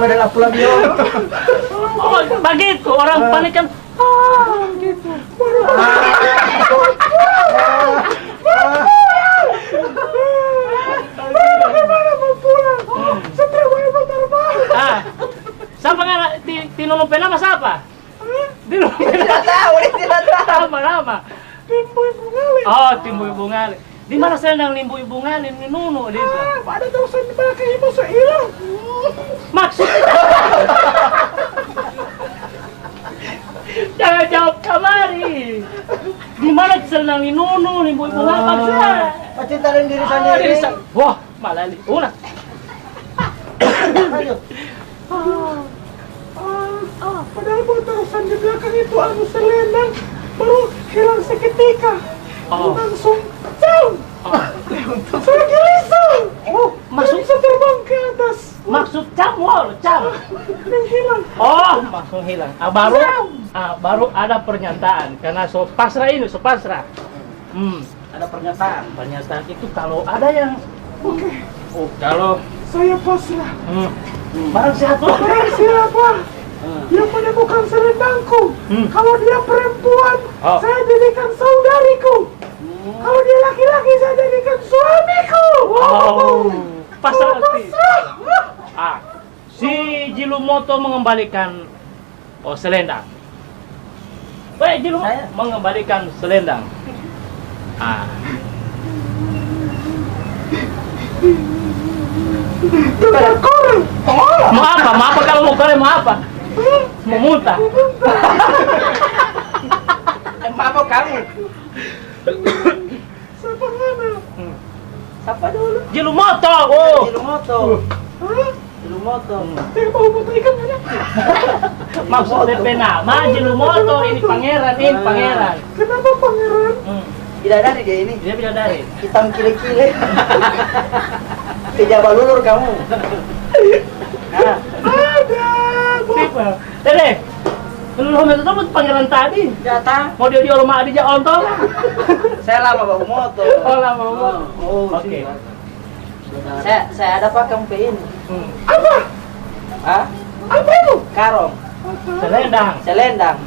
adalah pulang yo. Oh, begitu orang panik kan. Gitu. Bagaimana mau pulang? Setelah mau terbang. Siapa kan di nolompena mas apa? Di nolompena. Tidak tahu, tidak tahu. Nama. Limbu ibu ngali. Oh, timbu ibu ngali. Di mana selendang limbu ibu ngali ini nunu dia? Pada dosen di belakang ibu saya hilang. Maksudnya jangan jawab kamari. Di mana selendang ini nunu limbu ibu ngali maksudnya? Mencintai diri sendiri. Wah, malah ulah. Ayo. Padahal dosen di belakang itu anu selendang baru hilang seketika. Langsung jauh. Saya gelisah. Maksud bisa terbang ke atas. Maksud cam. Dan hilang. Oh, maksud hilang. Baru ada pernyataan karena so pasrah. Ada pernyataan. Pernyataan itu kalau ada yang Oke. oh, kalau Saya pasrah. barang siapa? Barang siapa yang menemukan selendangku? Kalau dia perempuan, saya jadikan saudariku. Kalau dia laki-laki, saya jadikan suamiku. Pasrah. Si Jilumoto mengembalikan selendang. Baik, Saya? mengembalikan selendang. Tidak koreng. Mau apa kalau mau kalian mau apa? Mau muntah? Apa kamu? Siapa mana? Siapa dulu? Jilumoto. Jilumoto. Jilumoto. Saya mau foto ikan mana? Maksud DP nama Jilumoto ini pangeran. Kenapa pangeran? Bidadari dia ini. Dia bidadari. Hitam kile-kile. Kejaba lulur kamu. Ada. Tipe. Dede. Lu itu tuh pangeran tadi. Jatah. Mau dia rumah adik ontong. Saya lama bawa motor. Oh, lama banget. Oke. Saya ada pak kamu ini. Apa? Hah? Apa itu? Karong. Selendang. Selendang.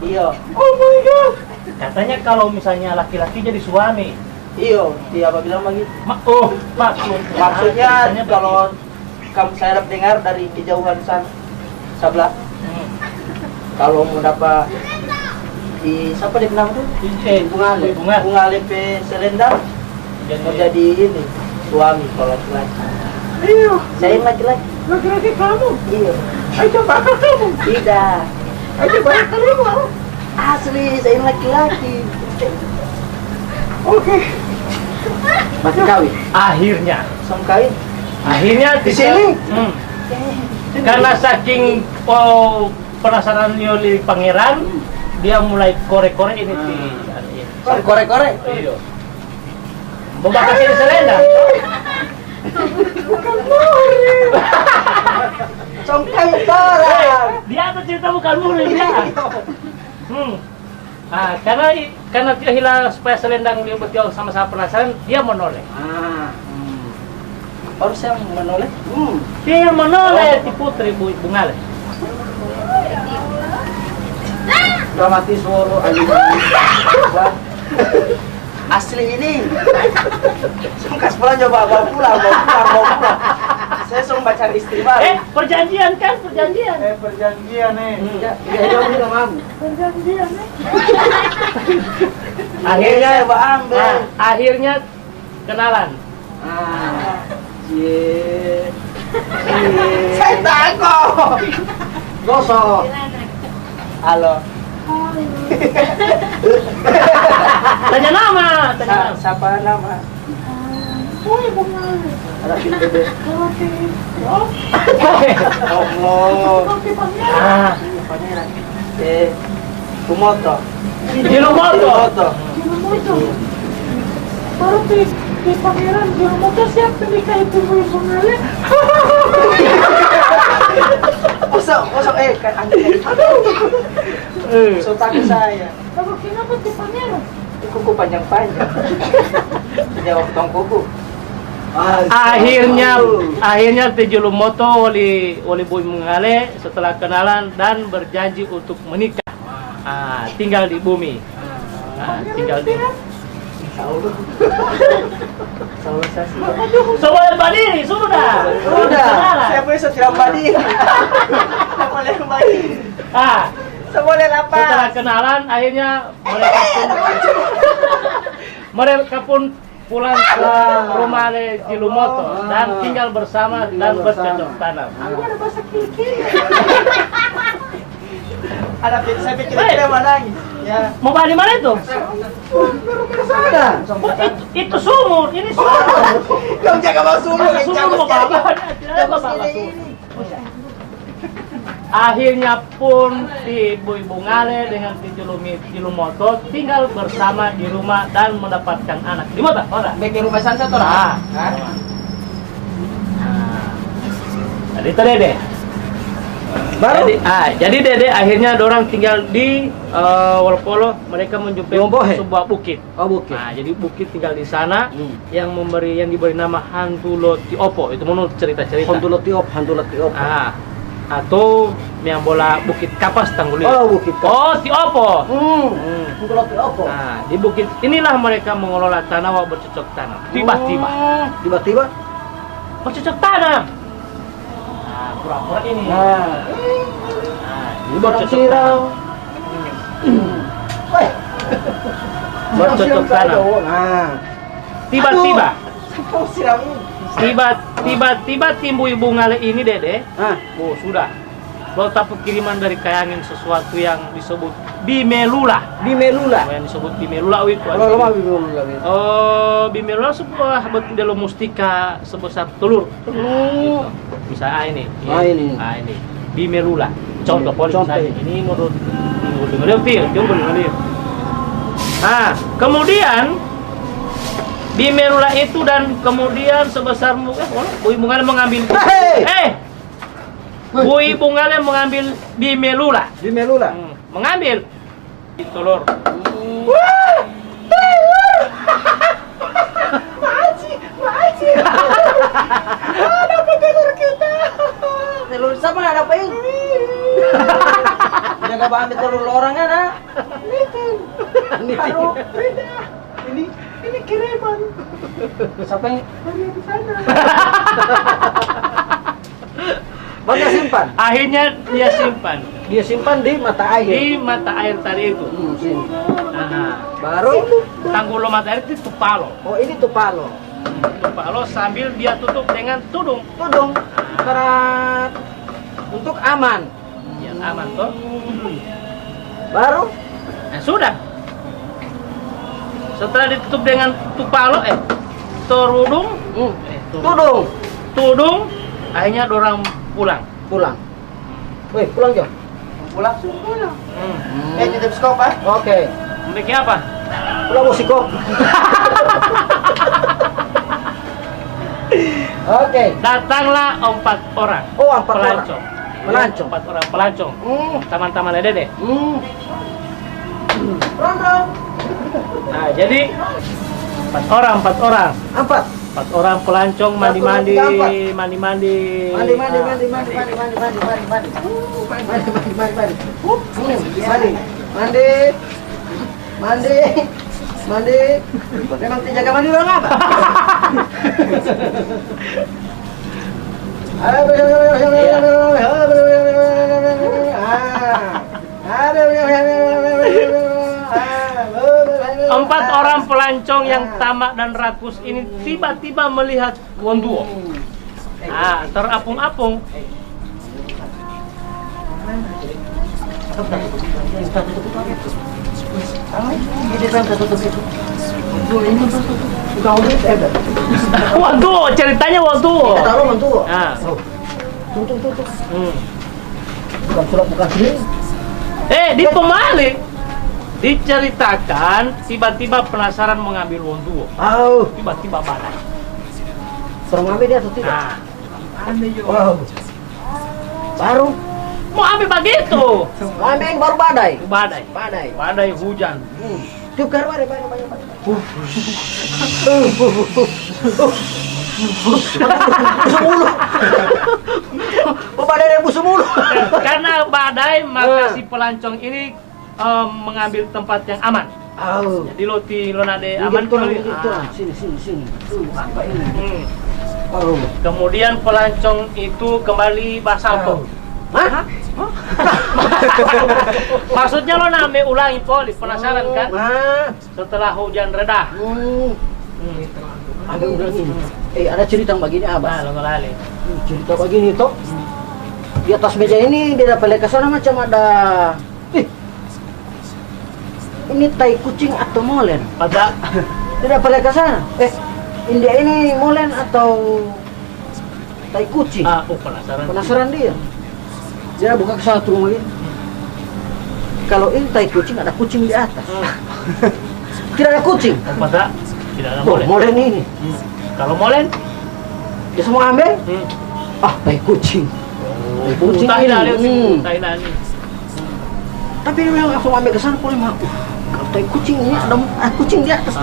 Iya. Oh my god. Katanya kalau misalnya laki-laki jadi suami. Iya. Dia apa bilang begitu? Maksudnya Maksudnya kalau kamu saya dapat dengar dari kejauhan sana sebelah. Kalau mau dapat di siapa dia nama tuh? Bunga lepe selendang. Mau jadi ini suami kalau laki-laki. Iya. Saya yang laki-laki. Laki-laki kamu? Iya. Ayo bakal kamu? Tidak. Ayo bakal kamu? Asli saya yang laki-laki. Oke. Masih kawin? Akhirnya. Sama kawin? Akhirnya Di sini? Karena saking penasaran oleh pangeran, dia mulai korek-korek ini di. Korek-korek? Iya. Mau bakal ini selendang. Bukan murid. Songkai orang. Dia tuh cerita bukan murid dia. Karena dia hilang supaya selendang dia betul sama-sama penasaran, dia menoleh. Harus yang menoleh? Dia yang menoleh di putri Bunga. Dramatis suara asli ini. Sungkas pulang bawa pulang. Saya suruh baca istri baru. Perjanjian kan, perjanjian. Perjanjian Ya bilang kamu. Perjanjian Akhirnya saya ambil. Akhirnya kenalan. Saya takut. Gosok. Halo. Tanya nama. Siapa nama? Ada pintu deh. Allah. Pangeran. Kumoto. Jilumoto. Baru di pangeran Jilumoto siapa nikah itu ibu ngale? Kosong kan anjing. Aduh. Sotak saya. Kalau kenapa di pangeran? Kuku panjang-panjang. Jawab tong kuku. Akhirnya Tejelumoto oleh Boy Mungale setelah kenalan dan berjanji untuk menikah. Tinggal di bumi. Tinggal di Sobat Badiri, sudah. Saya boleh tidak Badiri. Saya boleh Badiri. Saya boleh apa? Setelah kenalan, akhirnya mereka pun pulang ke rumah Tejelumoto dan tinggal bersama dan bercocok tanam. Ada bahasa kiri. Saya pikir kita mana lagi? Ya. Mau balik mana itu? Sana. Itu sumur, ini sumur. Kamu jaga bawa sumur. Sumur mau bawa. Akhirnya pun si Boy Bungale dengan Tejelumoto tinggal bersama di rumah dan mendapatkan anak. Di mana? Bikin rumah sansa tuh. Jadi itu Dede. Baru. Jadi Dede akhirnya dorang tinggal di Wolopolo. Mereka menjumpai sebuah bukit. Bukit. Jadi bukit tinggal di sana yang diberi nama Hantulo Tiopo. Itu menurut cerita-cerita. Hantulo Tiopo. Atau yang bola Bukit Kapas Tangguli. Bukit Kapas. Tiopo. Hantulo Tiopo. Di bukit inilah mereka mengelola tanah bercocok tanam. Tiba-tiba bercocok tanam. Pura-pura ini. Ini bercocok tanam. Bercocok tanam. Tiba-tiba timbul Bungale ini Dede. Sudah. Letak pengiriman dari Kayangin sesuatu yang disebut Bimelula. Yang disebut Bimelula itu. Bimelula sebuah bentuk mustika sebesar telur. Bisa ini. Ini Bimelula. Contoh ini menurut kemudian Bimelula itu dan kemudian sebesar Boy Bungale mengambil Boy Bungale mengambil Bimelula. Mengambil telur. Dapat telur kita. Telur siapa ada apa ini? Jangan ambil telur orang kan? Ini kiriman. Siapa yang di sana? Mana simpan? Akhirnya dia simpan. Dia simpan di mata air. Di mata air tadi itu. Baru tanggul mata air itu Tupalo. Ini Tupalo. Tupalo sambil dia tutup dengan tudung. Karena untuk aman. Ya aman toh. Baru sudah. Setelah ditutup dengan Tupalo tudung akhirnya dorang pulang. Woi, pulang Jo. Pulang. Titip skop Oke. Bikin apa? Pulang musikop. Oke. Datanglah 4 orang. 4 pelancong. Pelancong. 4 orang pelancong. Teman-teman Dede. Rondong. Jadi 4 orang. 4 orang pelancong mandi. Memang dijaga mandi orang apa? Empat orang pelancong yang tamak dan rakus ini tiba-tiba melihat Wonduo. Terapung-apung. Wonduo, ceritanya Wonduo. Tutup. Bukan surat, bukan sini. Di pemalik diceritakan tiba-tiba penasaran mengambil Wonduo. Tiba-tiba badai. Suruh ngambil dia atau tidak? Baru mau ambil begitu. Ambil baru badai. Badai hujan. Busuk mulu. Badai yang busuk mulu. Karena badai maka si pelancong ini mengambil tempat yang aman. Oh. Jadi lo nade aman tuh. Sini. Apa ini? Oh. Kemudian pelancong itu kembali basalto. Hah? Maksudnya lo name ulangi poli, penasaran kan? Setelah hujan reda. Ada udah ini. Ada cerita begini abah. Lo ngelale. Cerita begini toh. Di atas meja ini di depan ke sana macam ada. Ini tai kucing atau molen? Pada Di depan ke sana. India ini molen atau tai kucing? penasaran. Penasaran dia. Dia buka ke satu rumah ini. Kalau ini tai kucing, ada kucing di atas. Tidak ada kucing. Pada tidak ada molen. Molen ini. Kalau molen, Dia semua ambil? Tai kucing. Tai kucing ini. Tapi dia bilang langsung ambil ke sana, boleh mah. Kalau tai kucing ini ada kucing di atas,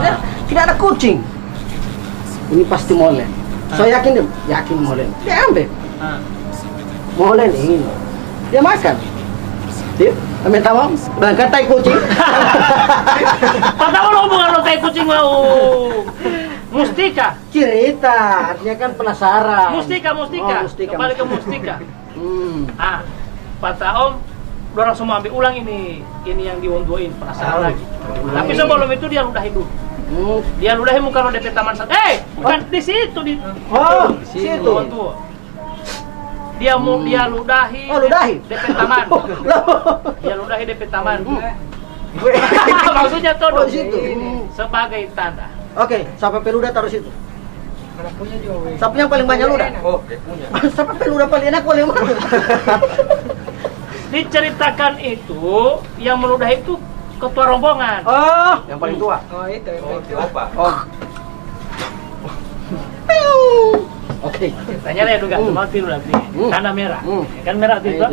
tidak ada kucing. Ini pasti molen. Saya yakin dia, yakin molen. Dia ambil. Molen ini. Dia makan. Dia minta mau berangkat tai kucing. Padahal lo hubungan lo tai kucing lo mustika. Cerita, artinya kan penasaran. Mustika. Mustika. Kembali ke mustika. Kata Om, orang semua ambil ulang ini yang diwondoin penasaran lagi. Tapi sebelum itu dia ludahi dulu. Dia ludahi muka lo DP taman satu. Bukan di situ di. Di situ. Dia ludahi. Ludahi. DP taman. Dia ludahi DP taman. Maksudnya tuh di situ. Sebagai tanda. Oke, sampai peluda taruh situ. Siapa yang paling banyak ludah? Siapa peluda paling enak paling mana? Diceritakan itu yang meludah itu ketua rombongan. Yang paling tua. Itu yang paling tua. Oke. Tanya lah juga, cuma tiru lagi. Tanda merah. Kan merah itu.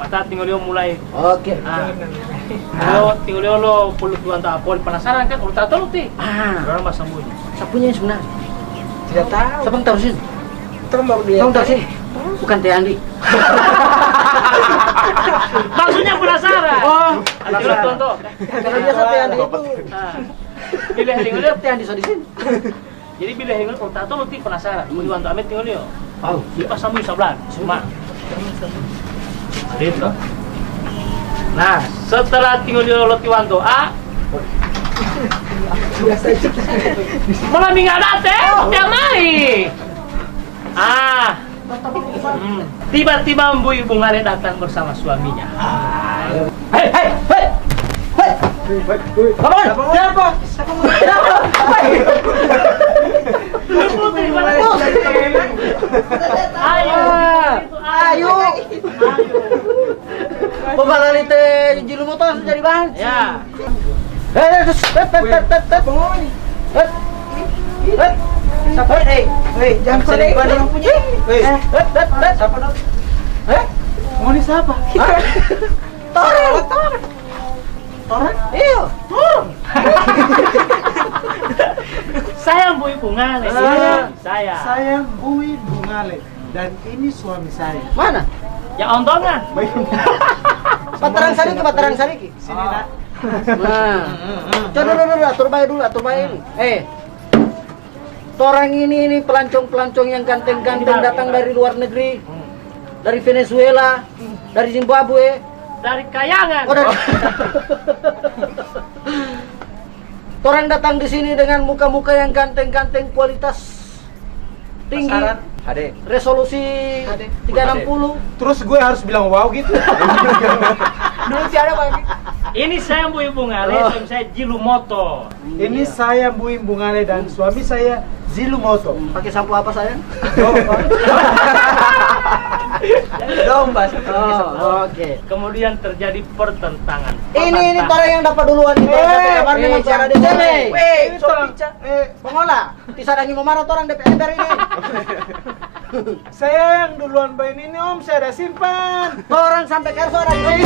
Mata tinggal dia mulai. Oke. Kalau tinggal lo puluh tuan tak pol penasaran kan? Udah tahu ti. Orang masa sembunyi. Siapanya yang sebenarnya? Tidak tahu. Siapa yang taruh sini? Terus dia. Kamu taruh sini? Bukan Teh Andi. Maksudnya penasaran. Penasaran. Contoh. Karena biasa Teh Andi itu. Pilih tinggal Teh Andi di sini. Jadi bila hengal kalau tahu lo ti penasaran. Mau diwantu amit tinggal dia. Oh, Di pas sambung sebelah. Semua. Itu. Nah, setelah tinggal dia lo tiwan doa, malah minggu ada teh, dia mai. Tiba-tiba Mbu Ibu Ngale datang bersama suaminya. Hei! Siapa? Ayo. Pembalali teh jilu motor jadi bahan. Ya. Jangan sedih orang punya. Siapa dong? Mau ini siapa? Torang. Iya. Saya Mbu Ibu Ngale. Saya Bui Bungale dan ini suami saya. Mana? Yang ontongan. Patarang Sariki. Sini nak. Nah. Coba dulu atur baik ini. Torang ini pelancong-pelancong yang ganteng-ganteng datang dari luar negeri. Dari Venezuela, dari Zimbabwe, Dari Kayangan. Torang datang di sini dengan muka-muka yang ganteng-ganteng, kualitas tinggi, Ade. resolusi 360. Terus gue harus bilang wow gitu. Dulu sih ada Bang. Ini saya Mbu Ibu Ngale, suami saya Jilu Moto. Ini saya Bui Bungale dan suami saya Zilu Moto. Pakai sampo apa sayang? Domba. Oke. Kemudian terjadi pertentangan. Ini torang yang dapat duluan itu. Kabar dengan suara di sini. Ini torang. Pengolah, tisarangi memarah torang DPR ini. Saya yang duluan bayin ini Om, saya ada simpan. Torang sampai ke suara ini.